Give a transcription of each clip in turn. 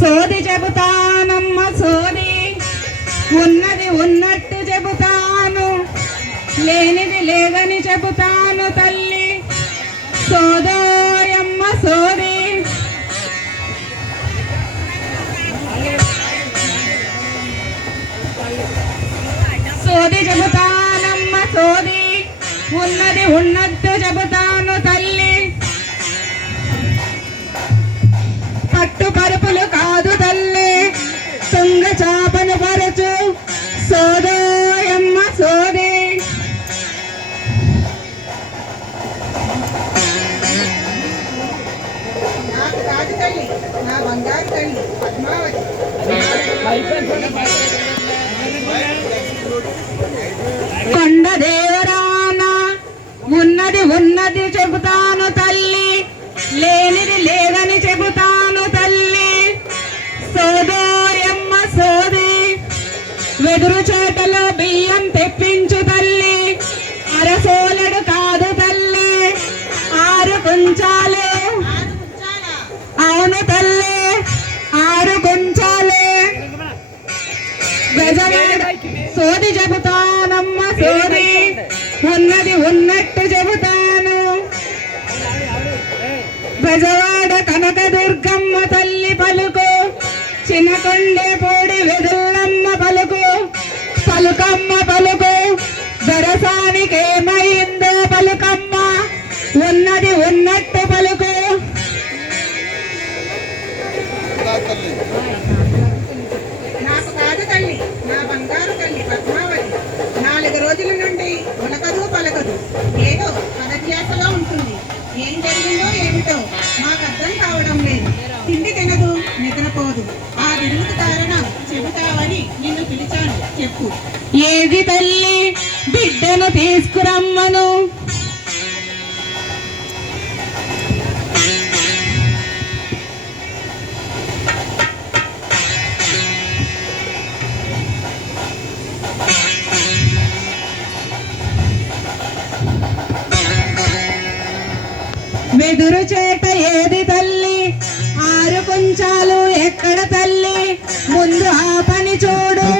సోది చెబుతానమ్మ సోది, ఉన్నది ఉన్నట్టు చెబుతాను, లేనిది లేదని చెబుతాను తల్లి. సోదోయమ్మ సోది. సోది చెబుతానమ్మ సోది, ఉన్నది ఉన్నట్టు చెబుతాను తల్లి. పట్టు పరుపులు కాదు తల్లి, తుంగ చాపను పరచు సోదోయమ్మ సోది. నా బంగారు తల్లి పద్మావతి. కొండ దేవరాన ఉన్నది ఉన్నది చెబుతాను తల్లి, లేనిది లేదని చెబుతాను తల్లి. సోదోయమ్మ సోది. వెదురు చేటలో బియ్యం తెప్పించు తల్లి, అరసోలడు కాదు తల్లి, 6 కుంచాలు. అవును తల్లి, 6 కుంచాలు. సోది చెబుతానమ్మ సోది, ఉన్నది ఉన్నట్టు చెబుతాను. బెజవాడ కనకదుర్గమ్మ తల్లి పలుకు, చిన్నకొండే పోడి వెదుల్లమ్మ పలుకు, పలుకమ్మ పలుకు. దరసానికేమైందో పలుకమ్మ, ఉన్నది ఉన్నట్టు పలుకు. నాకు కాదు తల్లి, నా బంగారు తల్లి పద్మావతి. 4 రోజుల నుండి ఉలకదు పలకదు, ఏదో పదధ్యాసలో ఉంటుంది. ఏం జరిగిందో ఏమిటో మాకు అర్థం కావడం లేదు. తిండి తినదు, నిద్రపోదు. ఆ విరుగుకు కారణం చెబుతావని నిన్ను పిలిచాను, చెప్పు. ఏది తల్లి? బిడ్డను తీసుకురమ్మను. వెదురు చేట ఏది తల్లి? 6 కుంచాలు ఎక్కడ తల్లి? ముందు ఆ పని చూడు.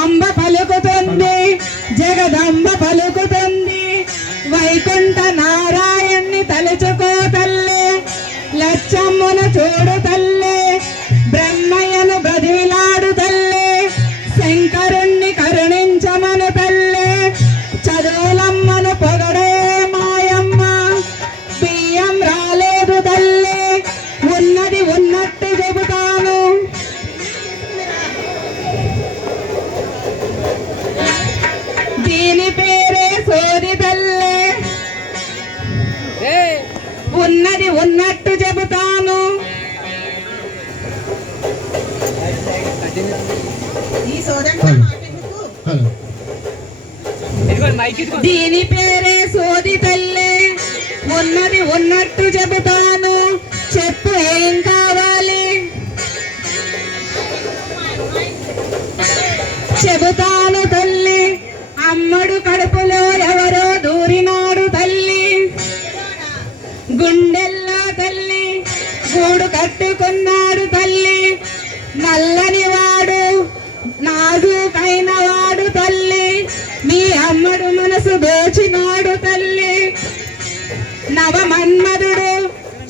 అంబ పలుకుతుంది, జగదంబ పలుకుతుంది. వైకుంఠ నారాయణ్ణి తలుచుకో తల్లి, లచ్చమ్మను చూడు తల్లి, బ్రహ్మయ్యను బ్రతిమిలాడు తల్లి, శంకరుణ్ణి కరుణించమను తల్లి, చదువులమ్మను పొగడే మాయమ్మ. బియ్యం రాలేదు తల్లి, ఉన్నది ఉన్నట్టు చెబుతాను. దీని పేరే సోది తల్లి, ఉన్నది ఉన్నట్టు చెబుతాను. ఈ సోదంతా మాకెందుకు? దీని పేరే సోది తల్లి, ఉన్నది ఉన్నట్టు చెబుతాను. చెప్పు ఏం కావాలి? చెబుతాను తల్లి. అమ్మడు కడుపులో ఎవరో దూరినాడు తల్లి, గుండెల్లో తల్లి గూడు కట్టుకున్నాడు తల్లి. నల్లని వాడు, నాజూకైన వాడు తల్లి, మీ అమ్మడు మనసు దోచినాడు తల్లి. నవమన్మధుడు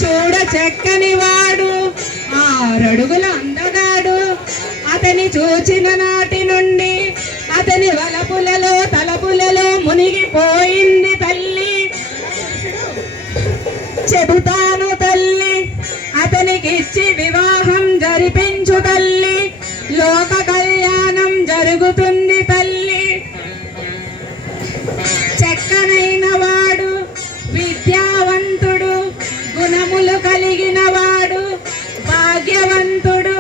చూడ చక్కని వాడు, 6 అడుగుల అందగాడు. అతని చూచిన నాటి నుండి అతని వలపులలో తలపులలో మునిగిపోయింది తల్లి. చెబుతాను తల్లి, అతనికిచ్చి వివాహం జరిపించు తల్లి, లోక కళ్యాణం జరుగుతుంది తల్లి. చక్కనైన వాడు, విద్యావంతుడు, గుణములు కలిగిన వాడు, భాగ్యవంతుడు.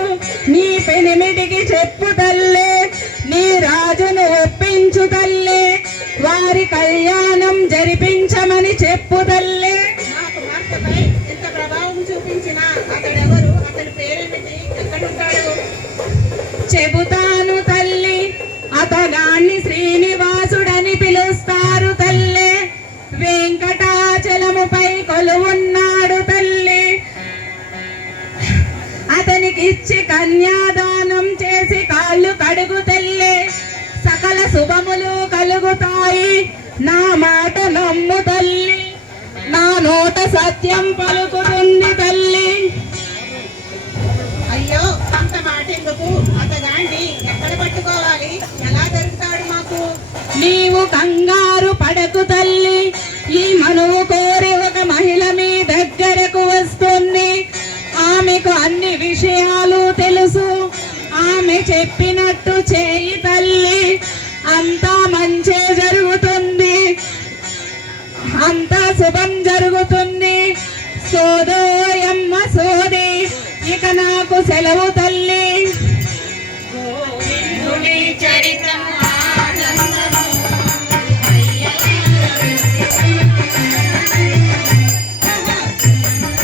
నీ పెనిమిటికి చెప్పు తల్లి, నీ రాజును ఒప్పించు తల్లి, వారి కళ్యాణం జరిపించమని చెప్పు తల్లి. మా కుమార్తెపై ఎంత ప్రభావం చూపించినా అతడెవరు? అతడి పేరేమిటి? ఎక్కడుంటాడు? చెబుతాను తల్లి. అతగాన్ని శ్రీనివాసుడని పిలుస్తారు తల్లి, వెంకటాచలముపై కొలువున్నాడు తల్లి. అడుగు తల్లి సకల శుభములు కలుగుతాయి నా మాట నమ్ము తల్లి నా నోట సత్యం పలుకుతుంది తల్లి అయ్యో అంత మాట ఎందుకు? అతగాండి ఎక్కడ పట్టుకోవాలి? ఎలా దొరుకుతాడు మాకు? నీవు కంగారు పడకు తల్లి ఈ మనువు కోరి ఒక మహిళ మీ దగ్గరకు వస్తుంది ఆమెకు అన్ని విషయాలు తెలుసు ఆమె చెప్పినట్టు చేయి తల్లి అంతా మంచే జరుగుతుంది అంతా శుభం జరుగుతుంది సోదోయమ్మ సోది ఇక నాకు సెలవు తల్లి గోవిందుని చరిత్రము